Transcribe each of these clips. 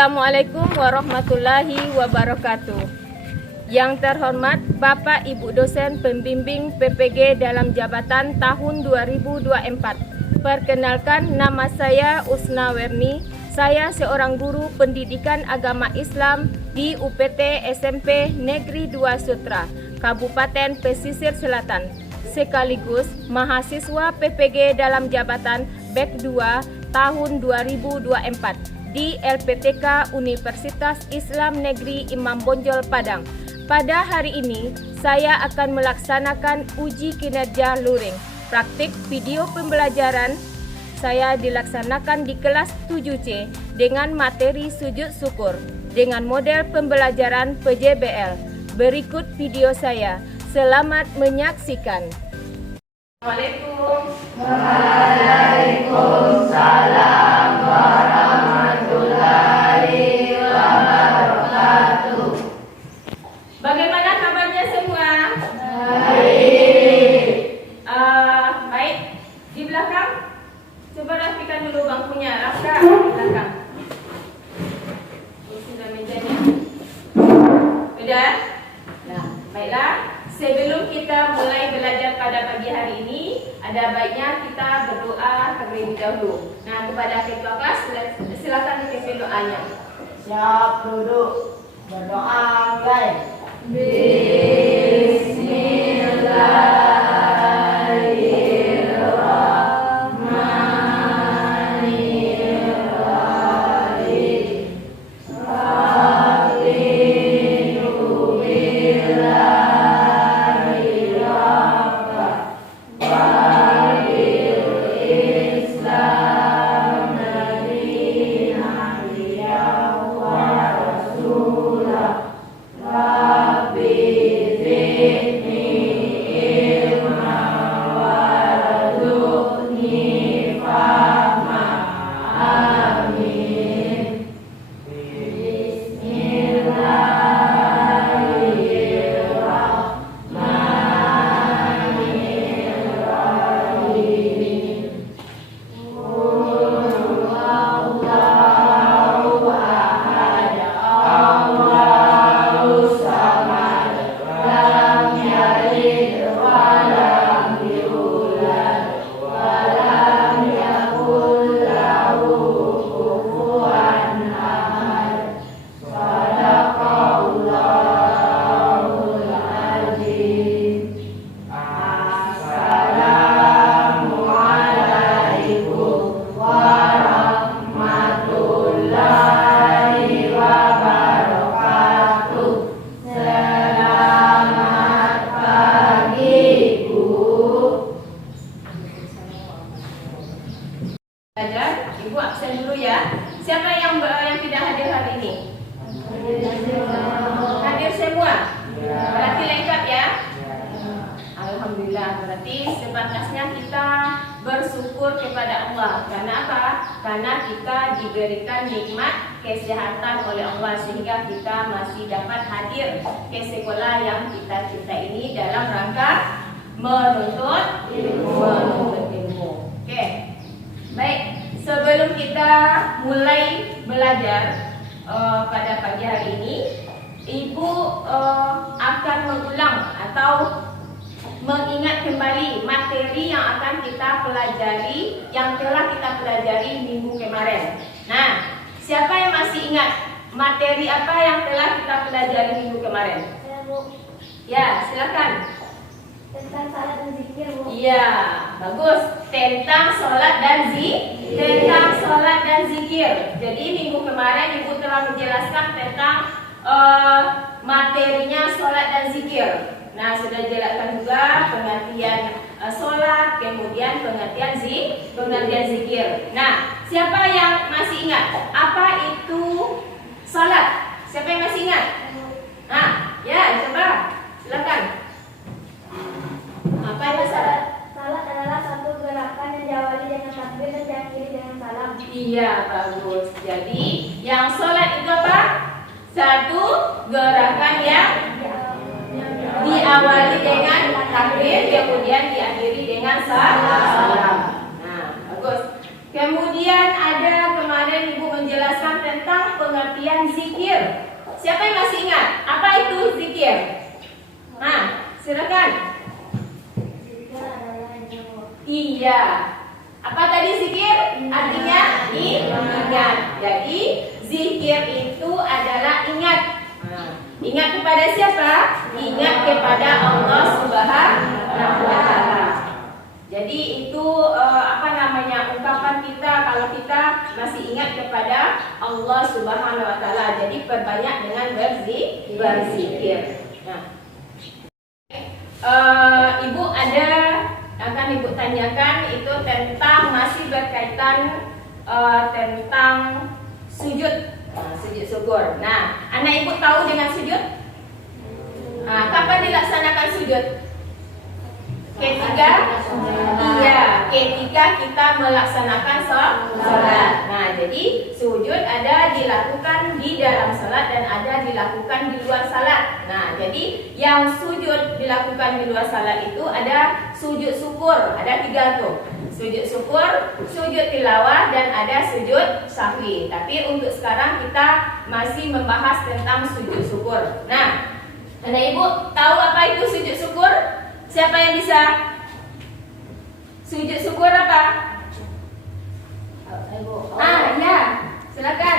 Assalamualaikum warahmatullahi wabarakatuh. Yang terhormat Bapak Ibu dosen pembimbing PPG dalam jabatan tahun 2024. Perkenalkan, nama saya Usna Werni. Saya seorang guru pendidikan agama Islam di UPT SMP Negeri 2 Sutra, Kabupaten Pesisir Selatan, sekaligus mahasiswa PPG dalam jabatan BEK 2 tahun 2024 di LPTK Universitas Islam Negeri Imam Bonjol Padang. Pada hari ini, saya akan melaksanakan uji kinerja luring. Praktik video pembelajaran saya dilaksanakan di kelas 7C dengan materi sujud syukur dengan model pembelajaran PJBL. Berikut video saya. Selamat menyaksikan. Assalamualaikum. Waalaikumsalam warahmatullahi wabarakatuh. Bagaimana kabarnya semua? Baik. Baik. Di belakang, coba rapikan dulu bangkunya. Rafka di belakang. Ini sudah mejanya. Sudah? Nah, baiklah. Sebelum kita mulai belajar pada pagi hari ini, ada baiknya kita berdoa terlebih dahulu. Nah, kepada ketua kelas, silakan dipimpin doanya. Siap duduk. Berdoa mulai. Ibu absen dulu ya. Siapa yang tidak hadir hari ini? Hadir semua? Berarti lengkap ya? Alhamdulillah. Berarti sepantasnya kita bersyukur kepada Allah. Karena apa? Karena kita diberikan nikmat kesehatan oleh Allah sehingga kita masih dapat hadir ke sekolah yang kita cinta ini dalam rangka menuntut ilmu. Oke. Baik. Sebelum kita mulai belajar pada pagi hari ini, Ibu akan mengulang atau mengingat kembali materi yang akan kita pelajari, yang telah kita pelajari minggu kemarin. Nah, siapa yang masih ingat materi apa yang telah kita pelajari minggu kemarin? Ya, silakan. Tentang salat dan zikir, Bu. Iya, bagus. Tentang sholat dan zikir. Jadi minggu kemarin Ibu telah menjelaskan tentang materinya sholat dan zikir. Nah, sudah jelaskan juga pengertian sholat, kemudian pengertian zikir. Nah, siapa yang masih ingat apa itu sholat? Siapa yang masih ingat? Nah, ya, coba silakan. Apa itu salat? Salat adalah satu gerakan yang diawali dengan takbir dan diakhiri dengan salam. Iya, bagus. Jadi, yang sholat itu apa? Satu gerakan yang diawali dengan takbir, kemudian diakhiri dengan salam. Nah, bagus. Kemudian ada kemarin Ibu menjelaskan menjelaskan tentang pengertian zikir. Siapa yang masih ingat? Apa itu zikir? Nah, silakan. Zikir adalah nyawa. Iya. Apa tadi zikir? Artinya ingat. Jadi zikir itu adalah ingat. Ingat kepada siapa? Ingat kepada Allah Subhanahu wa Ta'ala. Jadi itu ungkapan kita kalau kita masih ingat kepada Allah Subhanahu wa Ta'ala. Jadi perbanyak dengan berzikir. Nah, Ibu akan Ibu tanyakan itu masih berkaitan tentang sujud. Sujud syukur. Nah, anak Ibu tahu dengan sujud? Kapan dilaksanakan sujud? Ketika kita melaksanakan salat. Nah, jadi sujud ada dilakukan di dalam salat dan ada dilakukan di luar salat. Nah, jadi yang sujud dilakukan di luar salat itu ada sujud syukur, ada 3 tuh. Sujud syukur, sujud tilawah, dan ada sujud sahwi. Tapi untuk sekarang kita masih membahas tentang sujud syukur. Nah, anak Ibu tahu apa itu sujud syukur? Siapa yang bisa? Sujud syukur apa? Ya, silakan.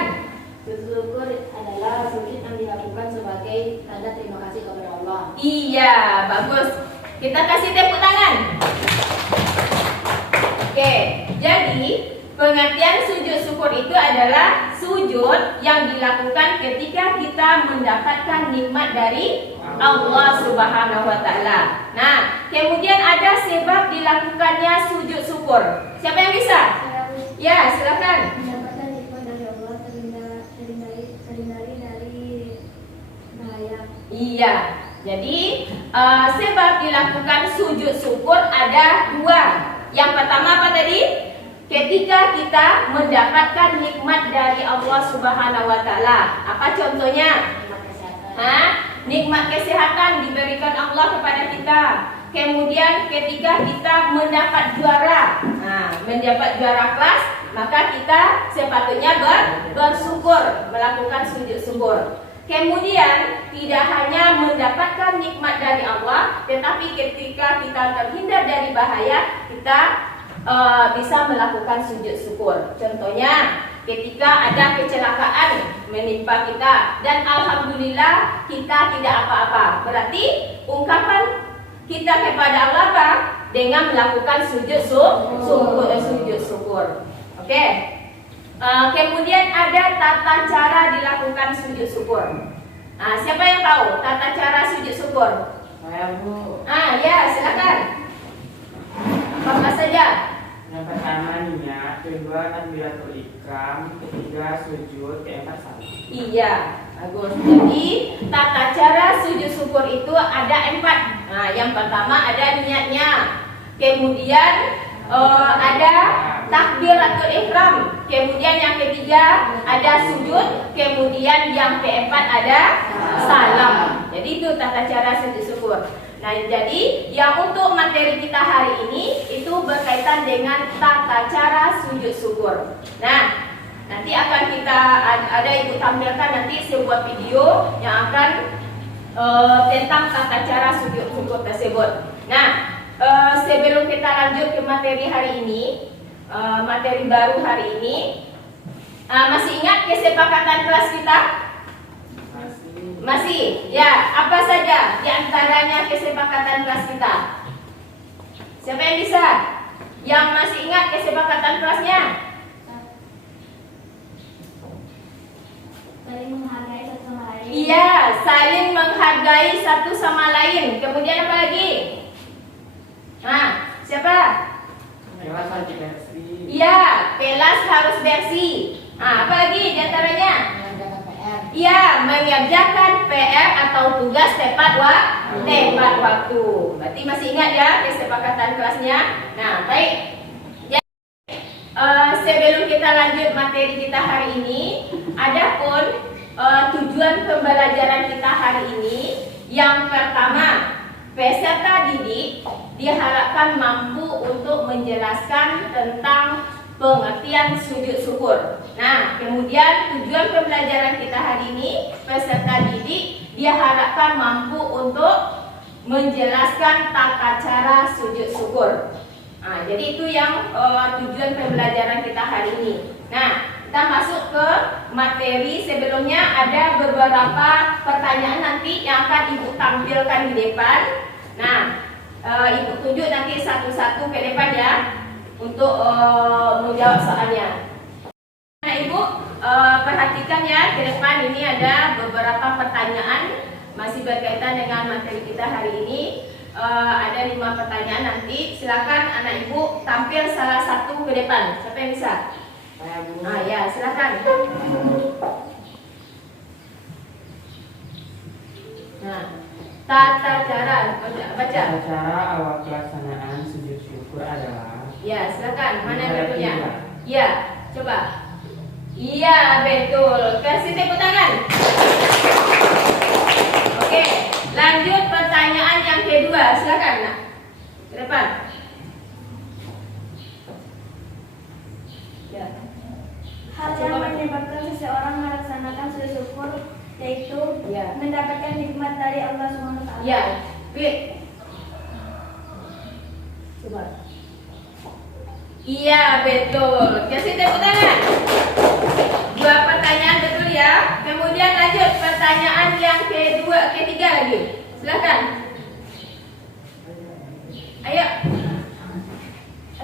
Sujud syukur adalah sujud yang dilakukan sebagai tanda terima kasih kepada Allah. Iya, bagus. Kita kasih tepuk tangan. Oke, jadi pengertian sujud syukur itu adalah sujud yang dilakukan ketika kita mendapatkan nikmat dari Allah Subhanahu wa Ta'ala. Nah, kemudian ada sebab dilakukannya sujud syukur. Siapa yang bisa? Ya, silakan. Mendapatkan nikmat dari Allah, terhindari dari bahaya. Iya. Jadi sebab dilakukan sujud syukur ada 2. Yang pertama apa tadi? Ketika kita mendapatkan nikmat dari Allah Subhanahu wa Ta'ala. Apa contohnya? Nikmat kesehatan diberikan Allah kepada kita. Kemudian ketika kita mendapat juara, mendapat juara kelas, maka kita sepatutnya bersyukur, melakukan sujud syukur. Kemudian tidak hanya mendapatkan nikmat dari Allah, tetapi ketika kita terhindar dari bahaya, kita bisa melakukan sujud syukur. Contohnya ketika ada kecelakaan menimpa kita dan alhamdulillah kita tidak apa-apa, berarti ungkapan kita kepada Allah apa? Dengan melakukan sujud syukur. Oke. Kemudian ada tata cara dilakukan sujud syukur. Siapa yang tahu tata cara sujud syukur? Saya, Bu. Ya, silakan. Apa saja? Yang pertama niat, kedua takbiratul ihram, ketiga sujud, keempat salat. Iya, bagus. Jadi tata cara sujud syukur itu ada 4. Yang pertama ada niatnya. Kemudian ada takbiratul ihram. Kemudian yang ketiga ada sujud. Kemudian yang keempat ada salam. Jadi itu tata cara sujud syukur. Nah, jadi yang untuk materi kita hari ini itu berkaitan dengan tata cara sujud syukur. Nah, nanti akan kita ada Ibu tampilkan nanti sebuah video yang akan tentang tata cara sujud syukur tersebut. Nah, sebelum kita lanjut ke materi hari ini, materi baru hari ini, masih ingat kesepakatan kelas kita? Masih? Ya, apa saja di antaranya kesepakatan kelas kita? Siapa yang bisa? Yang masih ingat kesepakatan kelasnya? Saling menghargai satu sama lain. Iya, saling menghargai satu sama lain. Kemudian apa lagi? Siapa? Kelas harus bersih. Iya, kelas harus bersih. Apa lagi di antaranya? Iya, mengerjakan PR atau tugas tepat waktu. Berarti masih ingat ya kesepakatan kelasnya? Nah, baik. Jadi, sebelum kita lanjut materi kita hari ini, adapun tujuan pembelajaran kita hari ini, yang pertama, peserta didik diharapkan mampu untuk menjelaskan tentang pengertian sujud syukur. Nah, kemudian tujuan pembelajaran kita hari ini, peserta didik diharapkan mampu untuk menjelaskan tata cara sujud syukur. Nah, jadi itu yang tujuan pembelajaran kita hari ini. Nah, kita masuk ke materi. Sebelumnya ada beberapa pertanyaan nanti yang akan Ibu tampilkan di depan. Nah, Ibu tunjuk nanti satu-satu ke depan ya untuk menjawab soalnya. Nah, Ibu perhatikan ya, ke depan ini ada beberapa pertanyaan masih berkaitan dengan materi kita hari ini. Ada 5 pertanyaan nanti. Silakan anak Ibu tampil salah satu ke depan. Siapa yang bisa? Nah, ya, silakan. Nah, tata cara baca. Tata cara awal pelaksanaan sujud syukur adalah. Ya, silakan. Mana yang punya? Ya, coba. Iya, betul. Kasih tepuk tangan. Oke, lanjut pertanyaan yang kedua. Silakan, nak. Ke depan. Ya. Hal yang menyebabkan seseorang melaksanakan sujud syukur yaitu Ya. mendapatkan nikmat dari Allah SWT. Ya, Bik. Coba. Iya, betul. Kasih tepuk tangan. 2 pertanyaan betul ya. Kemudian lanjut pertanyaan yang ketiga lagi. Silakan. Ayo.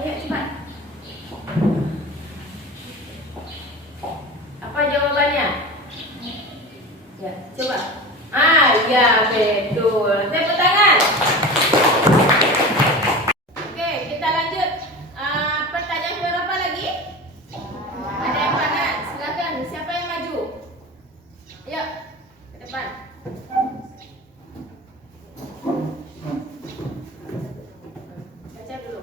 Ayo cepat. Apa jawabannya? Ya, coba. Ya, betul. Tepuk tangan. Oke, kita lanjut. Pertanyaan berapa lagi? Ada yang panas. Silakan. Siapa yang maju? Ayo, ke depan. Baca dulu.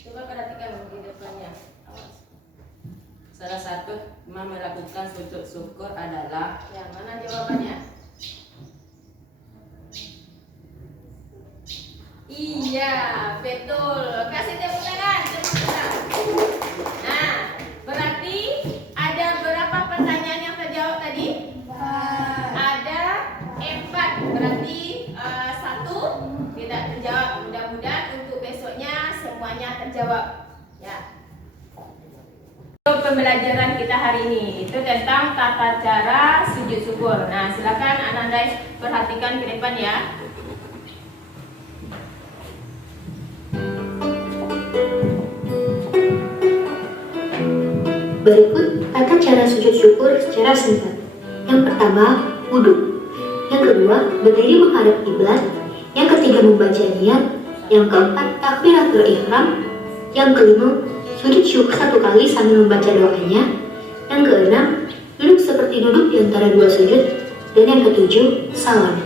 Coba perhatikan di depannya. Awas. Salah satu melakukan sujud syukur adalah. Ya, mana jawabannya? Iya, betul. Kasih tepuk tangan. Tepuk tangan. Nah, berarti ada berapa pertanyaan yang terjawab tadi? Ada 4. Berarti 1 tidak terjawab. Mudah-mudahan untuk besoknya semuanya terjawab. Ya. Pembelajaran kita hari ini itu tentang tata cara sujud syukur. Nah, silakan Ananda perhatikan ke depan ya. Berikut tata cara sujud syukur secara singkat. Yang pertama, wudhu. Yang kedua, berdiri menghadap kiblat. Yang ketiga, membaca niat. Yang keempat, takbiratul ihram. Yang kelima, sujud syukur 1 kali sambil membaca doanya. Yang keenam, duduk seperti duduk di antara 2 sujud. Dan yang ketujuh, salam.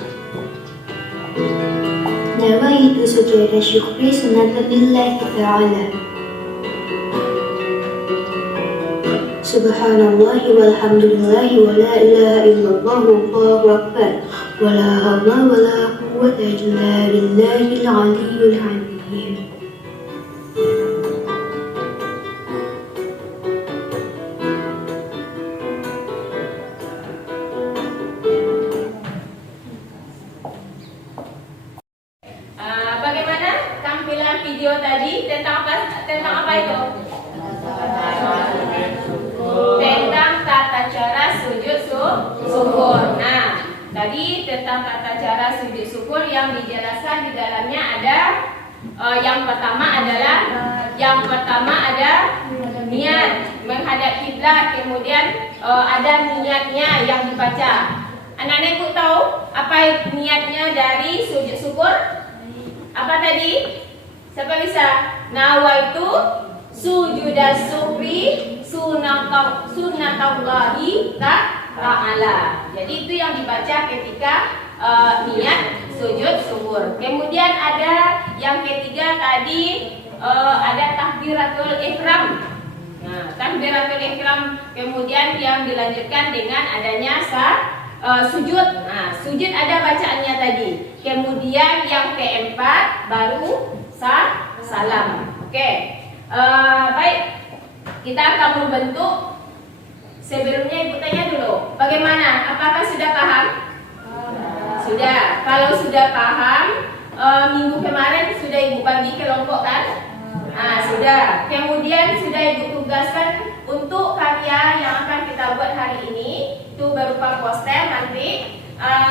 Nawaitu sujud syukri sunatan lillahi ta'ala. Subhanallah walhamdulillah wa la ilaha illallah wallahu akbar wa la hawla wa la quwwata illa billahil aliyyil azim. Bagaimana tampilan video tadi tentang apa itu? Tentang tata cara sujud syukur. Nah, tadi tentang tata cara sujud syukur yang dijelaskan di dalamnya ada yang pertama ada niat menghadap kiblat, kemudian ada niatnya yang dibaca. Anak-anak Ibu tahu apa niatnya dari sujud syukur? Apa tadi? Siapa bisa? Nawaitu sujudas syukri sunatallahi ta'ala. Jadi itu yang dibaca ketika niat sujud syukur. Kemudian ada yang ketiga tadi ada takbiratul ihram. Nah, takbiratul ihram kemudian yang dilanjutkan dengan adanya sujud. Nah, sujud ada bacaannya tadi. Kemudian yang keempat baru salam. Oke. Baik, kita akan membentuk. Sebelumnya Ibu tanya dulu, bagaimana? Apakah sudah paham? Sudah. Kalau sudah paham, minggu kemarin sudah Ibu bagi kelompok kan? Sudah. Kemudian sudah Ibu tugaskan untuk karya yang akan kita buat hari ini, itu berupa poster nanti.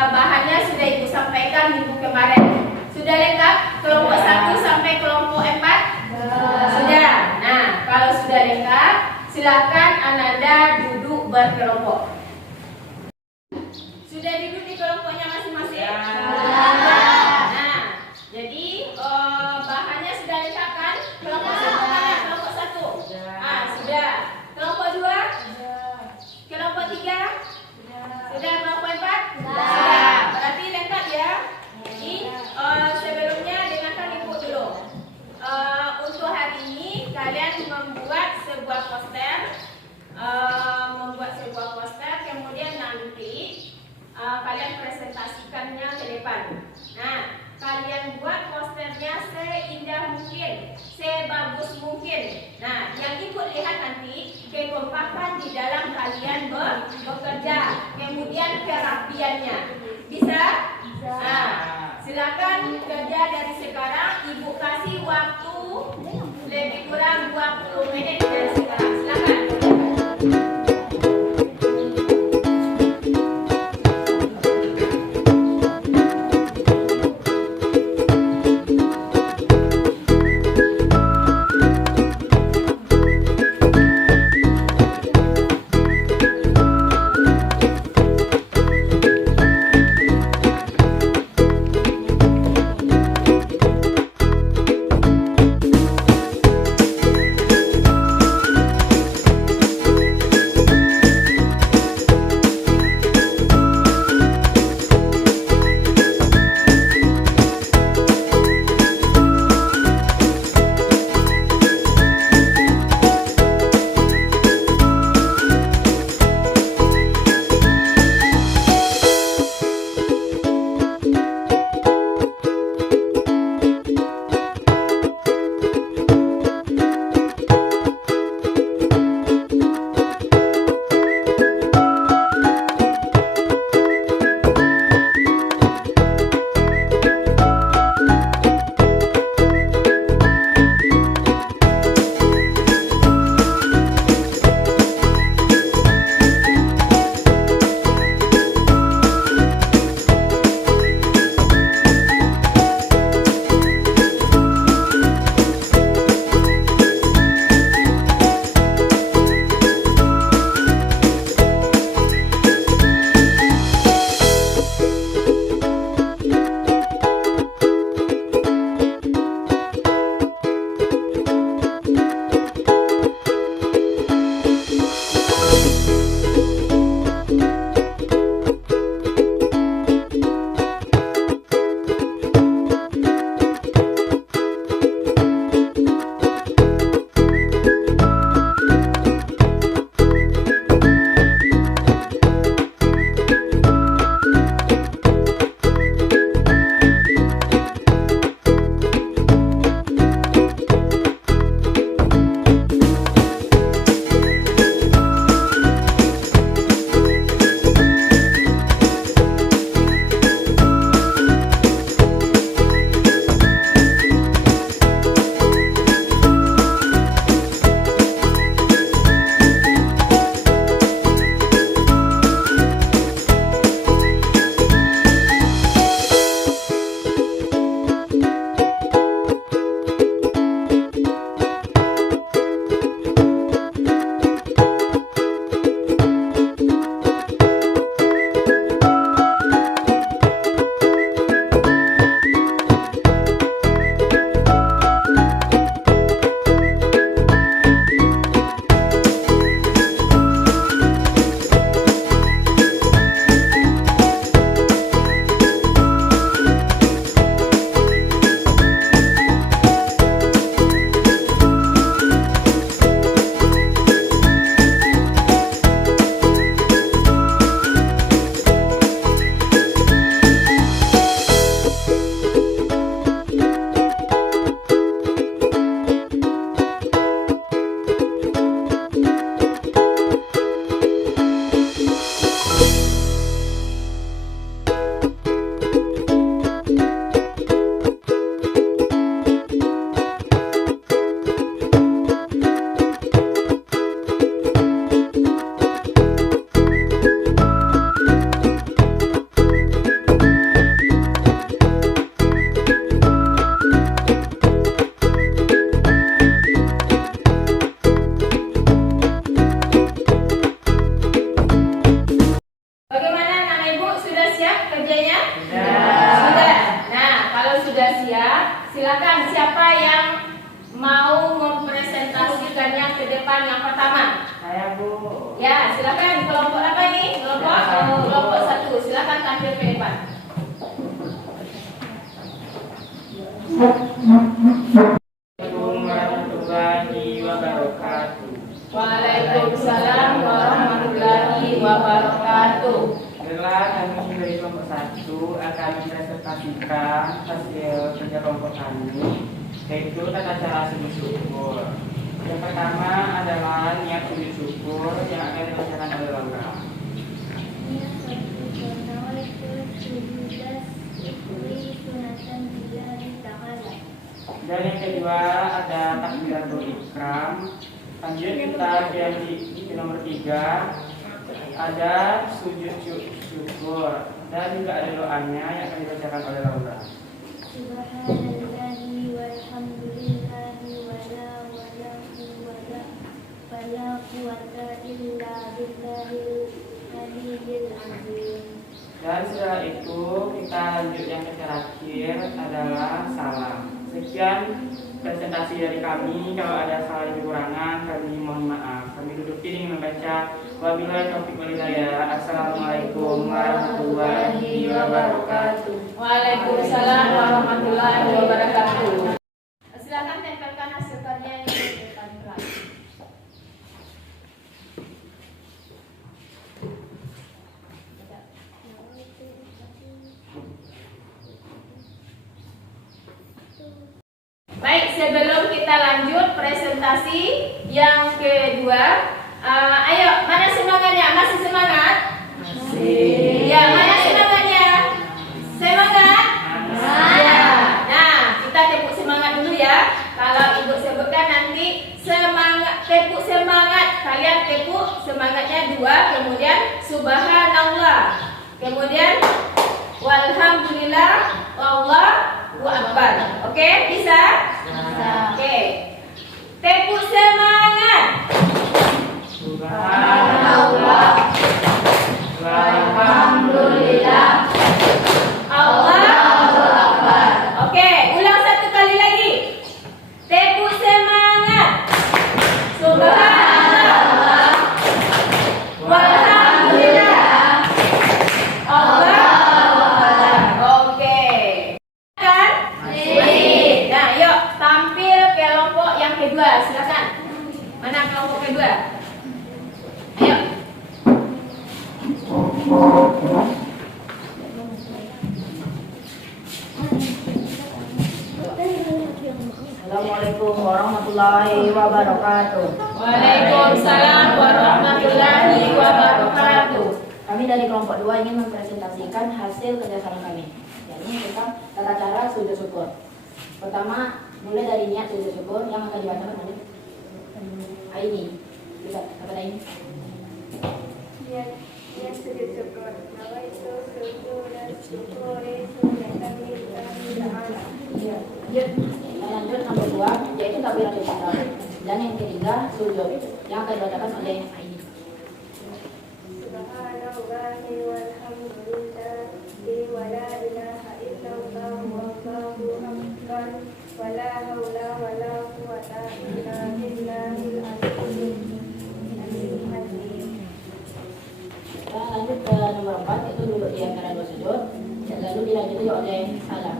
Bahannya sudah Ibu sampaikan minggu kemarin. Sudah lengkap kelompok 1 sampai kelompok 4? Sudah. Nah, kalau sudah lengkap, silakan Ananda duduk berkelompok. Sudah duduk di kelompoknya masing-masing? Nah, jadi bahannya sudah lengkap kan? Kelompok 1 mana? Kelompok 1? Sudah. Kelompok 2? Kelompok 3? Sudah. Kelompok 4? Sudah. Berarti lengkap ya? Jadi sebelumnya dengarkan Ibu dulu. Untuk hari ini kalian membuat sebuah poster, kemudian nanti kalian presentasikannya ke depan. Nah, kalian buat posternya seindah mungkin, sebagus mungkin. Nah, yang Ibu lihat nanti kekompakan di dalam kalian bekerja, kemudian kerapiannya. Bisa? Nah, silakan kerja dari sekarang. Ibu kasih waktu lebih kurang 20 menit dari sekarang. Silakan. sudah siap kerjanya? Sudah. Sudah. Nah, kalau sudah siap, silakan siapa yang mau mempresentasikannya ke depan yang pertama? Saya, Bu. Ya, silakan. Kelompok apa ini? Kelompok 1. Silakan tampil ke depan. Assalamualaikum warahmatullahi wabarakatuh. Waalaikumsalam warahmatullahi wabarakatuh. Baiklah, kami dari kelompok 1 akan mempresentasikan hasil kerja kelompok kami, yaitu tata cara sujud syukur. Yang pertama adalah niat sujud syukur yang akan dilaksanakan oleh Laura. Dan yang kedua ada takbiratul ihram. Lanjut kita yang di nomor 3 ada sujud syukur dan juga ada doanya yang akan dibacakan oleh Laura. Subhanallahi walhamdulillahi wala quwwata illa billahil aliyyil azim. Dan setelah itu kita lanjut yang terakhir adalah salam. Sekian presentasi dari kami. Kalau ada salah dan kekurangan kami mohon maaf. Kami duduk ini membaca wabillahi taufiq wal hidayah. Assalamualaikum warahmatullahi wabarakatuh. Waalaikumsalam warahmatullahi wabarakatuh. Silakan tempelkan hasil karya yang di depan kelas. Baik, sebelum kita lanjut presentasi yang kedua, ayo, mana semangatnya? Masih semangat? Masih. Ya, mana semangatnya? Semangat? Ya. Nah, kita tepuk semangat dulu ya. Kalau ibu sebutkan nanti semangat, tepuk semangat. Kalian tepuk semangatnya 2, kemudian subhanallah, kemudian walhamdulillah, wallahu akbar. Oke, bisa? Oke. Tepuk semangat. Subhanallah. Alhamdulillah. Allahu akbar. Oke, ulang satu kali lagi. Tepuk semangat. Subhanallah. Walhamdulillah. Allahu akbar. Oke. Kan? Nah, yuk tampil kelompok yang kedua. Silakan. Mana kelompok kedua? Ayo. Assalamualaikum warahmatullahi wabarakatuh. Waalaikumsalam warahmatullahi wabarakatuh. Kami dari kelompok 2 ingin mempresentasikan hasil kerjasama kami, yakni tentang tata cara sujud syukur. Pertama, mulai dari niat sujud syukur yang akan dibacakan oleh Aini. Bisa, apa Aini? Niat sujud syukur. Nawaitu syukuri sunnatan lillahi ta'ala. Iya. Lanjut nomor 2, yaitu takbiratul ihram. Dan yang ketiga, sujud yang akan dibacakan oleh Aini. Subhanallahi walhamdulillahi wala ilaha illallah wallahu akbar wala haula wala quwwata illa billahil aliyyil azim. Kita lanjut ke nomor 4, yaitu duduk di antara 2 sujud. Lalu dilanjutkan oleh salam.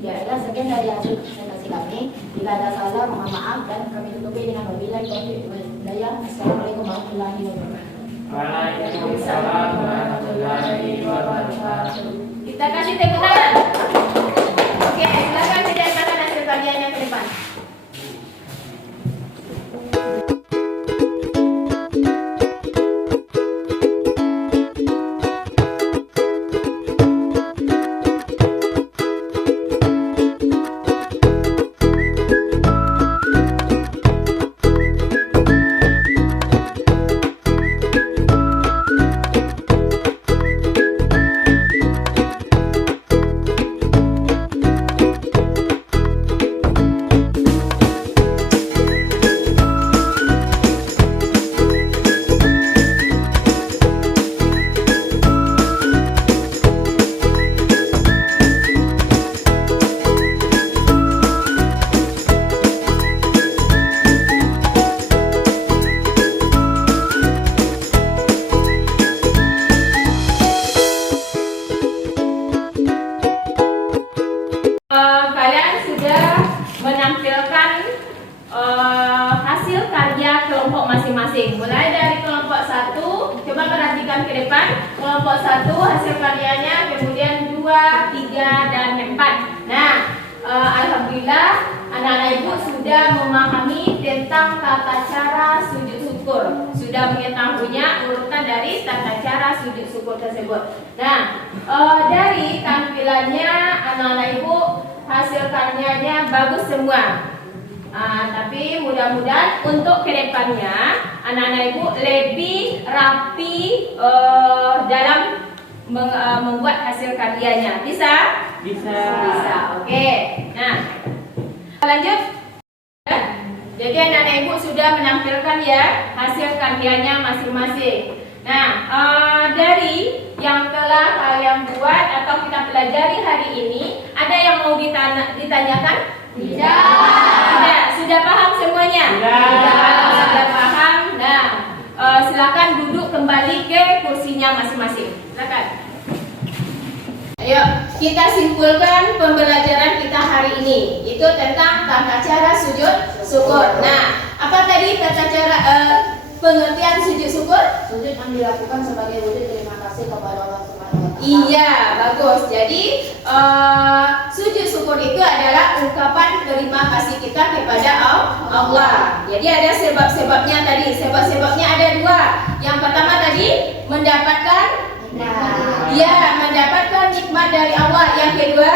Baiklah, sekian dari hasil presentasi kami. Bila ada salah, mohon maaf dan kami tutupi dengan wabillahi taufiq wal hidayah. Assalamualaikum warahmatullahi wabarakatuh. Waalaikumsalam warahmatullahi wabarakatuh. Kita kasih tepuk tangan. Oke, silakan dijalankan hasil kajian yang ke depan. masing-masing. Mulai dari kelompok 1, coba perhatikan ke depan. Kelompok 1 hasil karyanya, kemudian 2, 3, dan 4. Nah, alhamdulillah anak-anak ibu sudah memahami tentang tata cara sujud syukur. Sudah mengetahuinya urutan dari tata cara sujud syukur tersebut. Nah, dari tampilannya anak-anak ibu hasil karyanya bagus semua. Tapi mudah-mudahan untuk kedepannya anak-anak ibu lebih rapi dalam membuat hasil karyanya. Bisa? Bisa. Oke. Nah, lanjut. Jadi anak-anak ibu sudah menampilkan ya hasil karyanya masing-masing. Nah, dari yang telah kalian buat atau kita pelajari hari ini, ada yang mau ditanyakan? Tidak. Sudah paham semuanya? Sudah paham. Nah, silakan duduk kembali ke kursinya masing-masing. Silakan. Ayo, kita simpulkan pembelajaran kita hari ini. Itu tentang tata cara sujud syukur. Nah, apa tadi tata cara pengertian sujud syukur? Sujud yang dilakukan sebagai wujud terima kasih kepada Allah Subhanahu wa Ta'ala. Iya, bagus. Jadi sujud syukur itu adalah ungkapan terima kasih kita kepada Allah. Jadi ada sebab-sebabnya tadi. Sebab-sebabnya ada 2. Yang pertama tadi mendapatkan mendapatkan nikmat dari Allah. Yang kedua,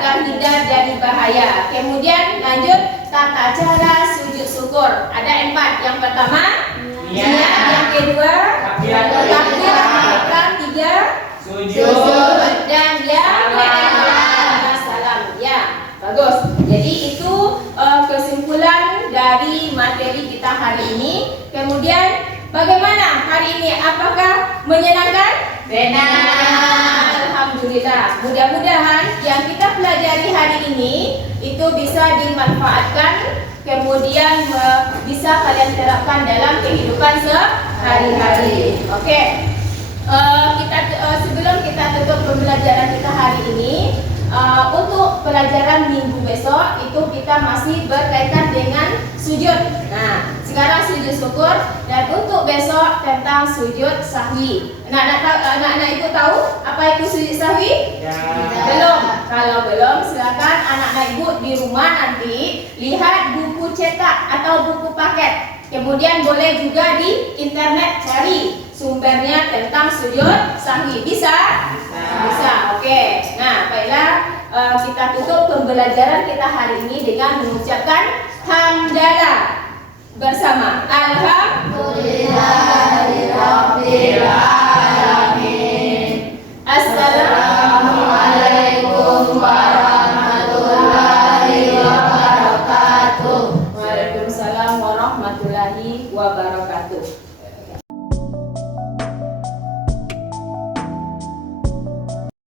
terhindar dari bahaya. Kemudian lanjut tata cara sujud syukur. Ada 4. Yang pertama, yang kedua, takbir, yang ketiga, sujud, dan yang keenam salam. Ya, bagus. Jadi itu kesimpulan dari materi kita hari ini. Kemudian bagaimana hari ini? Apakah menyenangkan? Benar. Alhamdulillah. Mudah-mudahan yang kita pelajari hari ini itu bisa dimanfaatkan, kemudian bisa kalian terapkan dalam kehidupan sehari-hari. Oke. Sebelum kita tutup pembelajaran kita hari ini, untuk pelajaran minggu besok itu kita masih berkaitan dengan sujud. Nah, sekarang sujud syukur, dan untuk besok tentang sujud sahwi. Anak-anak ibu tahu apa itu sujud sahwi? Belum. Kalau belum, silakan anak-anak ibu di rumah nanti lihat buku cetak atau buku paket. Kemudian boleh juga di internet cari sumbernya tentang sujud sahwi. Bisa? Bisa. Oke. Nah, baiklah, kita tutup pembelajaran kita hari ini dengan mengucapkan hamdalah bersama. Alhamdulillahirabbil alamin.